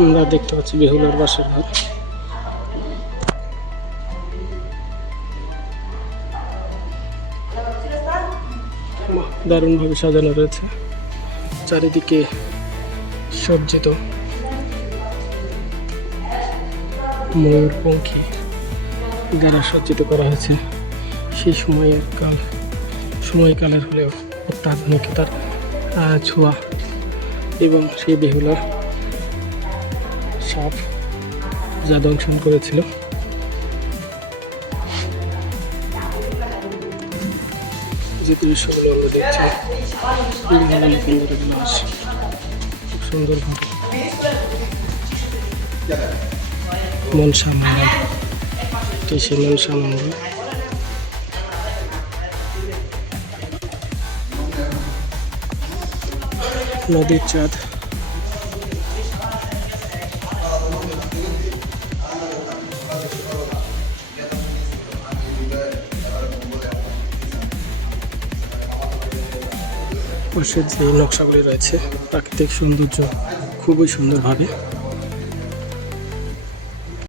আমরা দেখতে পাচ্ছি বেহুলার বাসের ঘর। দারুণভাবে সাজানো রয়েছে। চারিদিকে সজ্জিত ময়ূর ময়ূরপঙ্খী দ্বারা সজ্জিত করা হয়েছে। সেই সময়ের কাল সময়কালের হলেও অত্যাধুনিকতার ছোঁয়া এবং সেই বেহুলার সাপ যা দংশন করেছিল। যে দৃশ্যগুলো আমরা দেখছি খুব সুন্দর মনসা মন্দির এটি সেই মনসা মন্দির নদীর চাঁদ। পাশের যে নকশাগুলি রয়েছে প্রাকৃতিক সৌন্দর্য খুবই সুন্দরভাবে